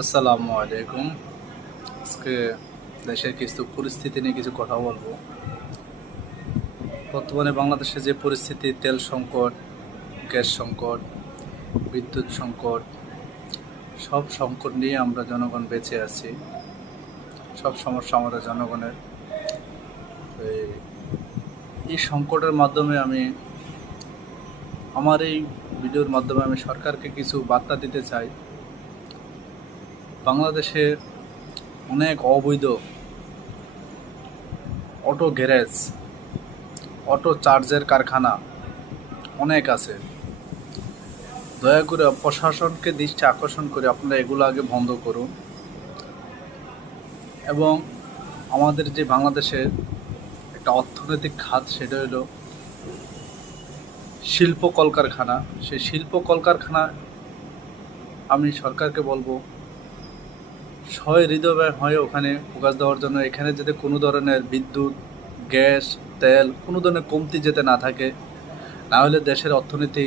আসসালামু আলাইকুম। আজকে দেশের কিছু পরিস্থিতি নিয়ে কিছু কথা বলবো। বর্তমানে বাংলাদেশে যে পরিস্থিতি, তেল সংকট, গ্যাস সংকট, বিদ্যুৎ সংকট, সব সংকট নিয়ে আমরা জনগণ বেঁচে আছি। সব সমস্যা আমাদের জনগণের। তো এই সংকটের মাধ্যমে আমার এই ভিডিওর মাধ্যমে আমি সরকারকে কিছু বার্তা দিতে চাই। বাংলাদেশে অনেক অবৈধ অটো গ্যারেজ, অটো চার্জের কারখানা অনেক আছে। দয়া করে প্রশাসনকে দৃষ্টি আকর্ষণ করে আপনারা এগুলো আগে বন্ধ করুন। এবং আমাদের যে বাংলাদেশের একটা অর্থনৈতিক খাত, সেটা হলো শিল্প কলকারখানা। সেই শিল্প কলকারখানা আমি সরকারকে বলবো হৃদয় হয়ে ওখানে ফোকাস দেওয়ার জন্য। এখানে যাতে কোনো ধরনের বিদ্যুৎ, গ্যাস, তেল কোনো ধরনের কমতি যেতে না থাকে, না হলে দেশের অর্থনীতি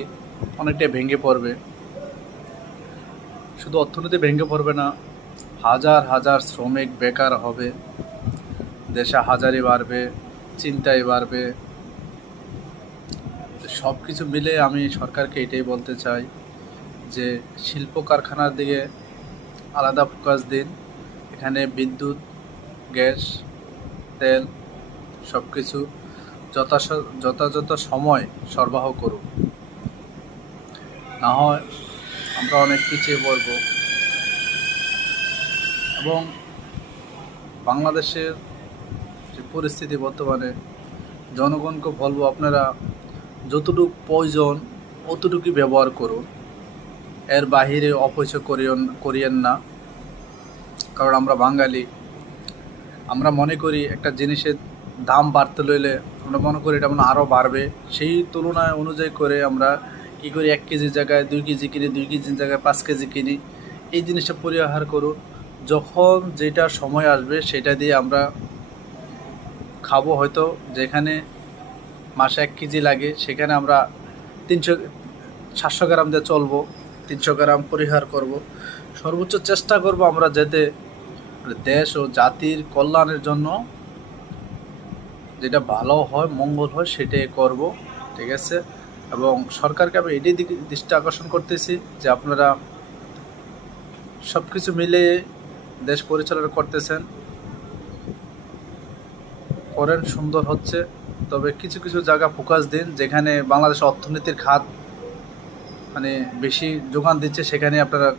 অনেকটাই ভেঙে পড়বে। শুধু অর্থনীতি ভেঙে পড়বে না, হাজার হাজার শ্রমিক বেকার হবে, দেশে হাজারি বাড়বে, চিন্তাই বাড়বে। সব কিছু মিলে আমি সরকারকে এটাই বলতে চাই যে শিল্প কারখানার দিকে আলাদা ফোকাস দিন। এখানে বিদ্যুৎ, গ্যাস, তেল সব কিছু যথাযথ সময় সরবরাহ করুন, না হয় আমরা অনেক পিছিয়ে পড়ব। এবং বাংলাদেশের যে পরিস্থিতি বর্তমানে, জনগণকে বলবো আপনারা যতটুকু প্রয়োজন অতটুকুই ব্যবহার করুন, এর বাহিরে অপচয় করিয়েন না। কারণ আমরা বাঙালি, আমরা মনে করি একটা জিনিসের দাম বাড়তে লইলে আমরা মনে করি এটা আরও বাড়বে। সেই তুলনায় অনুযায়ী করে আমরা কী করি, 1 কেজির জায়গায় 2 কেজি কিনি, 2 কেজির জায়গায় 5 কেজি কিনি। এই জিনিসটা পরিহার করুন। যখন যেটা সময় আসবে সেটা দিয়ে আমরা খাবো। হয়তো যেখানে মাসে 1 কেজি লাগে সেখানে আমরা 700 গ্রাম দিয়ে চলবো, 300 গ্রাম পরিহার করব। সর্বোচ্চ চেষ্টা করব আমরা যাতে দেশ ও জাতির কল্যাণের জন্য যেটা ভালো হয়, মঙ্গল হয়, সেটাই করব। ঠিক আছে? এবং সরকারকে আমি এটাই দৃষ্টি আকর্ষণ করতেছি যে আপনারা সব কিছু মিলিয়ে দেশ পরিচালনা করতেছেন, করেন, সুন্দর হচ্ছে। তবে কিছু কিছু জায়গা ফোকাস দিন যেখানে বাংলাদেশ অর্থনীতির খাত বেশি যোগান দিচ্ছে, সেখানে আপনারা